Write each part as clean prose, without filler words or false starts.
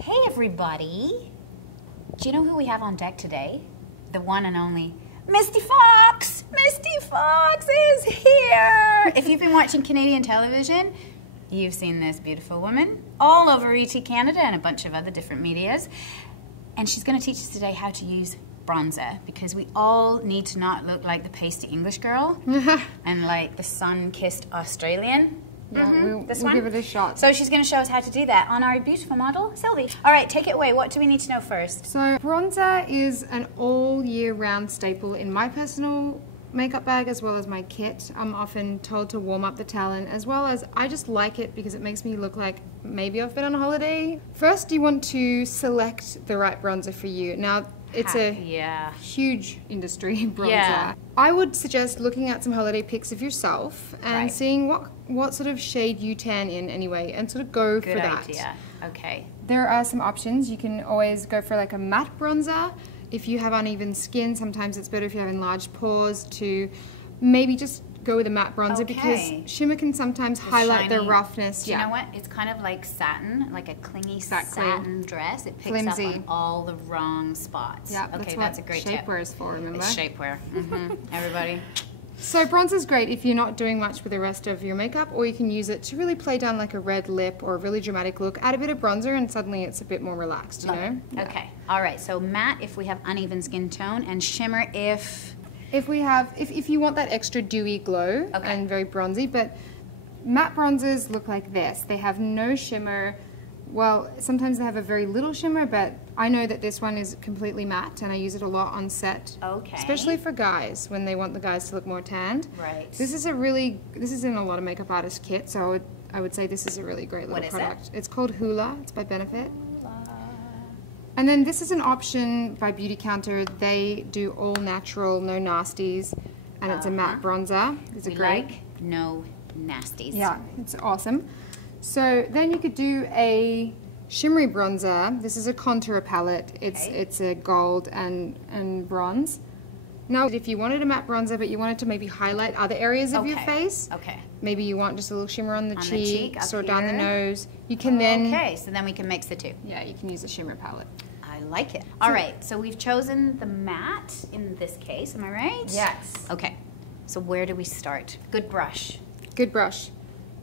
Hey everybody! Do you know who we have on deck today? The one and only Misty Fox! Misty Fox is here! If you've been watching Canadian television, you've seen this beautiful woman all over ET Canada and a bunch of other different medias. And she's going to teach us today how to use bronzer, because we all need to not look like the pasty English girl and like the sun-kissed Australian. Yeah, This we'll one? give it a shot. So she's going to show us how to do that on our beautiful model, Sylvie. All right, take it away. What do we need to know first? So bronzer is an all year round staple in my personal makeup bag as well as my kit. I'm often told to warm up the talent, as well as I just like it because it makes me look like maybe I've been on a holiday. First, you want to select the right bronzer for you. Now, it's a huge industry, bronzer. Yeah. I would suggest looking at some holiday pics of yourself and seeing what sort of shade you tan in anyway, and sort of go for that. Good idea. Okay. There are some options. You can always go for like a matte bronzer. If you have uneven skin, sometimes it's better if you have enlarged pores to maybe just go with a matte bronzer, because shimmer can sometimes highlight the roughness. Do you know what? It's kind of like satin, like a clingy satin dress. It picks Flimsy. up on all the wrong spots. Yeah, okay, that's a great tip. shapewear is for, remember? It's shapewear. Everybody. So bronzer's great if you're not doing much with the rest of your makeup, or you can use it to really play down like a red lip or a really dramatic look. Add a bit of bronzer and suddenly it's a bit more relaxed, you know? Yeah. Okay. All right. So matte if we have uneven skin tone, and shimmer if... If you want that extra dewy glow and very bronzy, but matte bronzers look like this. They have no shimmer. Well, sometimes they have a very little shimmer, but I know that this one is completely matte, and I use it a lot on set. Okay. Especially for guys, when they want the guys to look more tanned. Right. This is in a lot of makeup artist kits, so I would say this is a really great little product. It's called Hoola. It's by Benefit. And then this is an option by Beautycounter. They do all natural, no nasties, and it's a matte bronzer. It's a great. Like no nasties. Yeah, it's awesome. So then you could do a shimmery bronzer. This is a contour palette. It's a gold and bronze. Now, if you wanted a matte bronzer, but you wanted to maybe highlight other areas of your face, maybe you want just a little shimmer on the cheeks or down the nose, you can then... Okay, so then we can mix the two. Yeah, you can use a shimmer palette. I like it. All right, so we've chosen the matte in this case, am I right? Yes. Okay, so where do we start? Good brush. Good brush.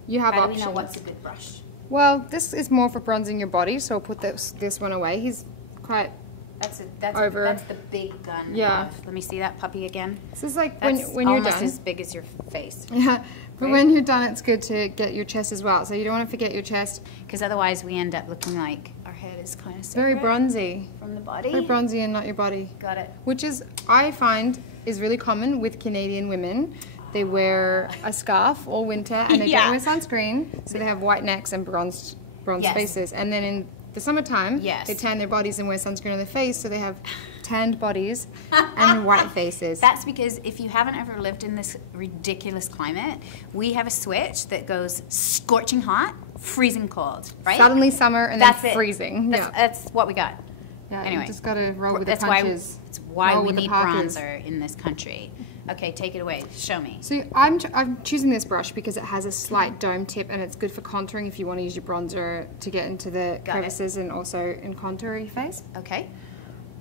You have options. How do we know what's a good brush? Well, this is more for bronzing your body, so I'll put this one away. He's quite... That's the big gun. Yeah. Let me see that puppy again. This is like when you're done. Almost as big as your face. Yeah, but when you're done, it's good to get your chest as well. So you don't want to forget your chest, because otherwise we end up looking like our head is kind of very bronzy from the body. Very bronzy and not your body. Got it. Which is, I find, is really common with Canadian women. They wear a scarf all winter and they don't wear sunscreen, so they have white necks and bronze faces. And then in the summertime, they tan their bodies and wear sunscreen on their face, so they have tanned bodies and white faces. That's because if you haven't ever lived in this ridiculous climate, we have a switch that goes scorching hot, freezing cold, right? Suddenly summer and then freezing. That's what we got. Yeah, anyway, you just gotta roll with the punches. That's why we need bronzer in this country. Okay, take it away. Show me. So I'm choosing this brush because it has a slight dome tip, and it's good for contouring if you want to use your bronzer to get into the crevices and also in contour your face. Okay.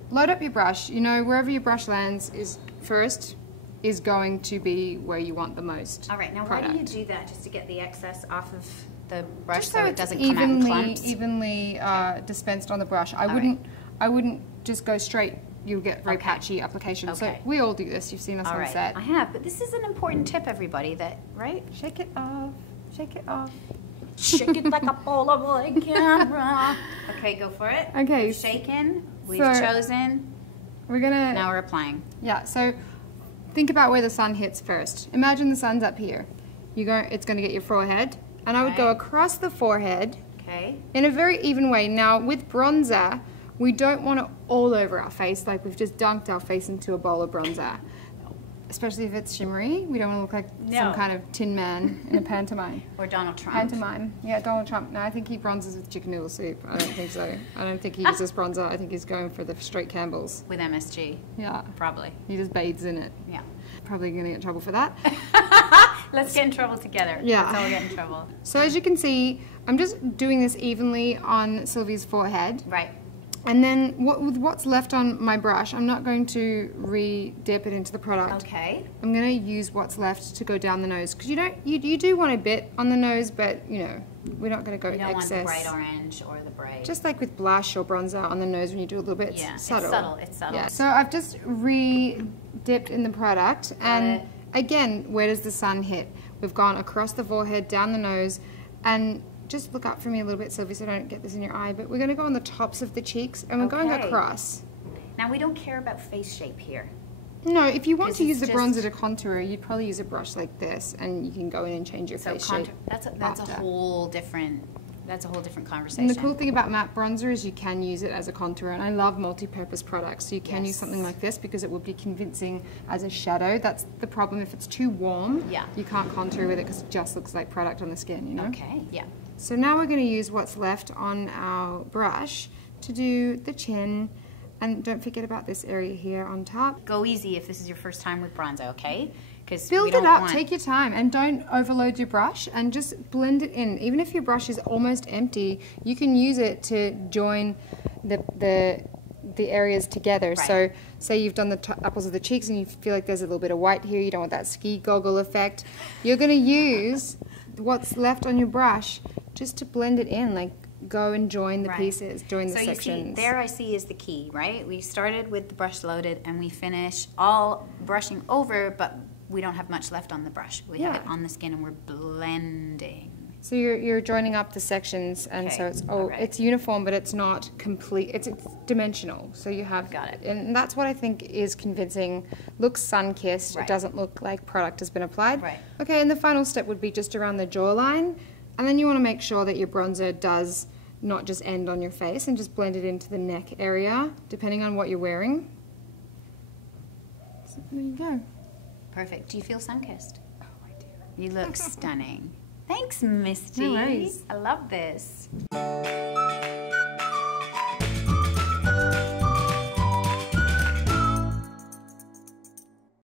Load up your brush. You know, wherever your brush lands is going to be where you want the most. All right. Now, why do you do that? Just to get the excess off of the brush, just so it doesn't come out in clumps? Evenly dispensed on the brush. I wouldn't just go straight. You'll get very patchy application. So we all do this. You've seen us on set. I have, but this is an important tip, everybody. Shake it off. Shake it off. Shake it like a Polaroid camera. Okay, go for it. Okay. We've shaken. We've chosen. Now we're applying. Yeah. So think about where the sun hits first. Imagine the sun's up here. It's going to get your forehead, and I would go across the forehead. Okay. In a very even way. Now with bronzer, we don't want it all over our face, like we've just dunked our face into a bowl of bronzer. Especially if it's shimmery. We don't want to look like some kind of tin man in a pantomime. Or Donald Trump. Pantomime. Yeah, Donald Trump. No, I think he bronzes with chicken noodle soup. I don't think so. I don't think he uses bronzer. I think he's going for the straight Campbell's. With MSG. Yeah. Probably. He just bathes in it. Yeah. probably going to get in trouble for that. Let's get in trouble together. Yeah. Let's all get in trouble. So as you can see, I'm just doing this evenly on Sylvie's forehead. Right. And then with what's left on my brush, I'm not going to re-dip it into the product. Okay. I'm going to use what's left to go down the nose, because you do want a bit on the nose, but you know, we're not going to go You don't excess. want the bright orange or the bright. Just like with blush or bronzer on the nose, when you do a little bit, yeah, subtle. It's subtle. It's subtle. Yeah. So I've just re-dipped in the product, and again, where does the sun hit? We've gone across the forehead, down the nose, and just look up for me a little bit, Sylvie, so I don't get this in your eye, but we're going to go on the tops of the cheeks, and we're going across. Now, we don't care about face shape here. No, if you want to use the bronzer to contour, you'd probably use a brush like this, and you can go in and change your face shape. That's a whole different conversation. And the cool thing about matte bronzer is you can use it as a contour, and I love multi-purpose products, so you can use something like this because it will be convincing as a shadow. That's the problem. If it's too warm, you can't contour with it because it just looks like product on the skin, you know? Okay, yeah. So now we're going to use what's left on our brush to do the chin, and don't forget about this area here on top. Go easy if this is your first time with bronzer, okay? Because build it up, take your time, and don't overload your brush, and just blend it in. Even if your brush is almost empty, you can use it to join the areas together. Right. So say you've done the apples of the cheeks and you feel like there's a little bit of white here, you don't want that ski goggle effect. You're going to use what's left on your brush just to blend it in, like go and join the pieces, join the sections. So you see, there I see is the key, right? We started with the brush loaded and we finish all brushing over, but we don't have much left on the brush. We have it on the skin and we're blending. So you're joining up the sections, and so it's it's uniform, but it's not complete. It's dimensional. So you have and that's what I think is convincing. Looks sun-kissed. It doesn't look like product has been applied. Right. Okay, and the final step would be just around the jawline, and then you want to make sure that your bronzer does not just end on your face, and just blend it into the neck area, depending on what you're wearing. So there you go. Perfect. Do you feel sun-kissed? Oh, I do. You look stunning. Thanks, Misty. No worries. I love this.